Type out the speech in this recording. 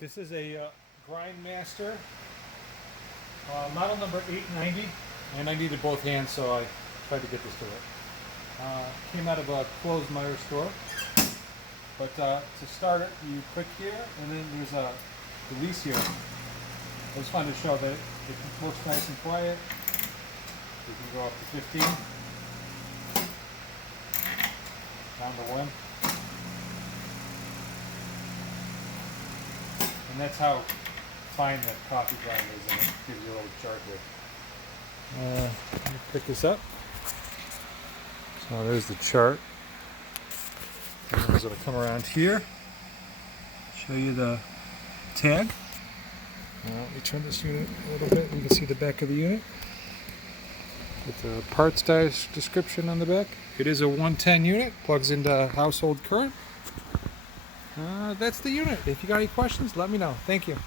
This is a Grindmaster, model number 890, and I needed both hands, so I tried to get this to work. Came out of a closed Meyer store, but to start it, you click here, and then there's a release here. I just wanted to show that it works nice and quiet. You can go up to 15, down to 1. And that's how fine that coffee grinder is, and it gives you a little chart here. Let me pick this up. So there's the chart. And I'm going to come around here, show you the tag. Let me turn this unit a little bit. You can see the back of the unit with the parts description on the back. It is a 110 unit, plugs into household current. That's the unit. If you got any questions, let me know. Thank you.